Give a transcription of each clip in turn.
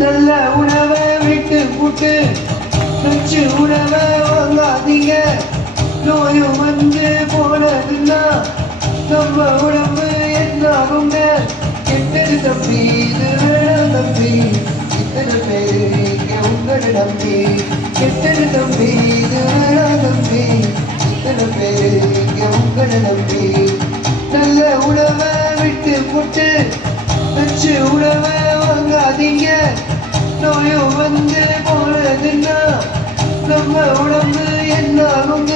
நல்ல உணவை விட்டு புட்டு நச்சு உணவை வாங்காதீங்க. நோயும் வந்து போனதுன்னா நம்ம உடம்பு என்னாகுங்க. கெட்டது தம்பி இது வேணாம் தம்பி, இத்தனை பேரு இங்க உங்களை நம்பி. கெட்டது தம்பி இது வேணாம் தம்பி, இத்தனை பேரு இங்க உங்களை நம்பி. நல்ல உணவை விட்டு புட்டு நச்சு உணவை வாங்காதீங்க. நோயும் வந்து போனதுன்னா நம்ம உடம்பு என்னாகுங்க.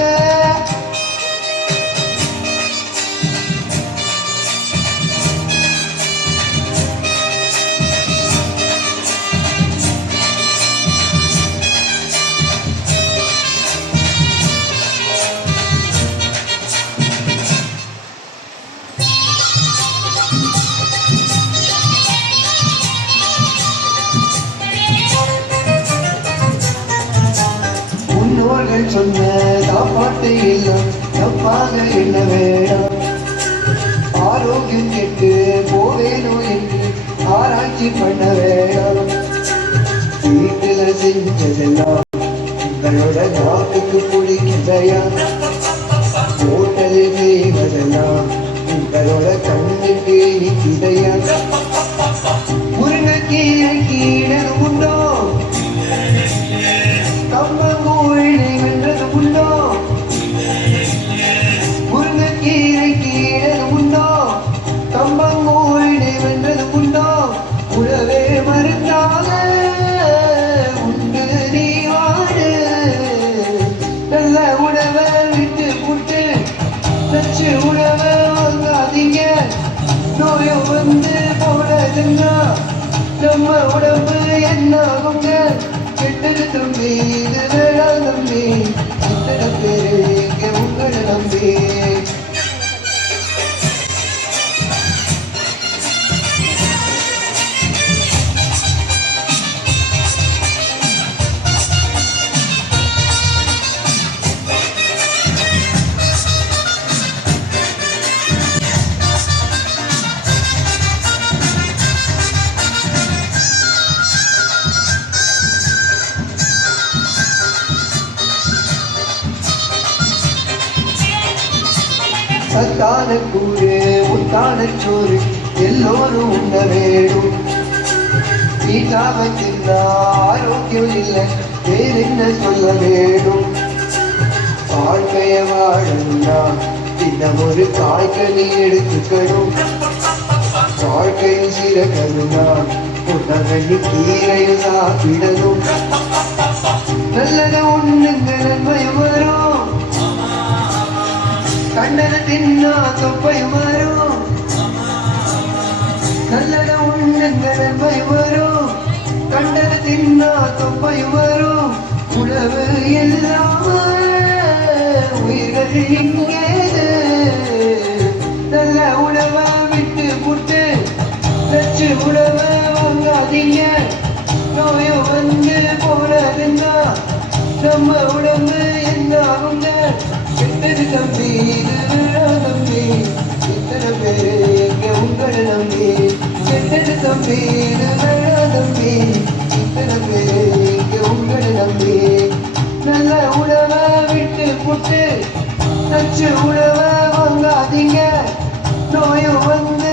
முன்னோர்கள் சொன்ன சாப்பாட்டு எல்லாம் தப்பாக என்ன வேண்டாம். ஆரோக்கியம் கெட்டு போவேனோ என்று ஆராய்ச்சி பண்ண வேண்டாம். வீட்டுல செஞ்சதெல்லாம் உங்களோட நாட்டுக்கு பிடிக்கலையா? ஹோட்டலில் செய்வதெல்லாம் உங்களோட கண்ணுக்கு நிற்கிதையா? முருங்கைக்கீரை கீழே உண்டோ? கம்பங்கூழினை வென்றது உண்டோ? முருங்கைக்கீரை கீழே உண்டோ? கம்பங்கூழினை வென்றது உண்டோ? உழவே மருந்தாக உண்டு நீ வாடு. நல்ல உணவை விட்டு புட்டு நச்சு உணவை வாங்காதீங்க. நோயும் வந்து போனதுன்னா நம்ம உடம்பு என்னாகுங்க. கெட்டது தம்பி இது வேணாம் தம்பி, இத்தனை பேரு இங்க உங்களை நம்பி. சத்தான கூறு முத்தான சோறு எல்லோரும் உண்ண வேணும். வீட்டாக தின்னா ஆரோக்கியம் இல்லை வேறென்ன சொல்ல வேணும். வாழ்க்கைய வாழணும்னா தினம் ஒரு காய்கறி எடுத்துக்கணும். வாழ்க்கையில் சிறக்கணும்னா உணவனி கீரையும் சாப்பிடணும். நல்லத ஒண்ணுங்க நன்மையும் வரும். கண்டன தின்னா தொப்பையும் வரும். நல்லத உண்ணுங்க நன்மையும் வரும். கண்டன தின்னா தொப்பையும் வரும். உணவு இல்லாம உயிர்கள் இங்கேது. நல்ல உணவை விட்டு புட்டு நச்சு உணவை வாங்காதீங்க. நோயும் வந்து போனதுன்னா நம்ம உடம்பு என்னாகுங்க. கெட்டது தம்பி இது வேணாம் தம்பி, இத்தனை பேரு இங்க உங்களை நம்பி. கெட்டது தம்பி இது வேணாம் தம்பி, இத்தனை பேரு இங்க உங்களை நம்பி. நல்ல உணவை விட்டு புட்டு நச்சு உணவை வாங்காதீங்க. நோயும் வந்து